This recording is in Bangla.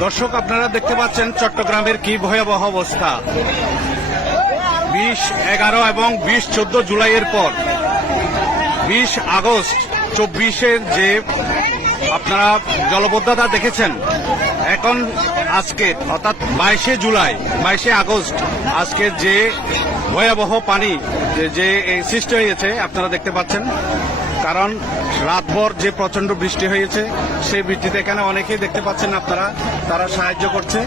দর্শক, আপনারা দেখতে পাচ্ছেন চট্টগ্রামের কি ভয়াবহ অবস্থা। বিশ এগারো এবং বিশ চোদ্দ জুলাইয়ের পর, বিশ আগস্ট চব্বিশের যে আপনারা জলবদ্ধতা দেখেছেন, এখন আজকে, অর্থাৎ বাইশে জুলাই, বাইশে আগস্ট, আজকে যে ভয়াবহ পানি যে- সৃষ্টি হয়েছে, আপনারা দেখতে পাচ্ছেন। কারণ রাতভর যে প্রচণ্ড বৃষ্টি হয়েছে, সেই বৃষ্টিতে এখানে অনেকেই দেখতে পাচ্ছেন আপনারা, তারা সাহায্য করছে।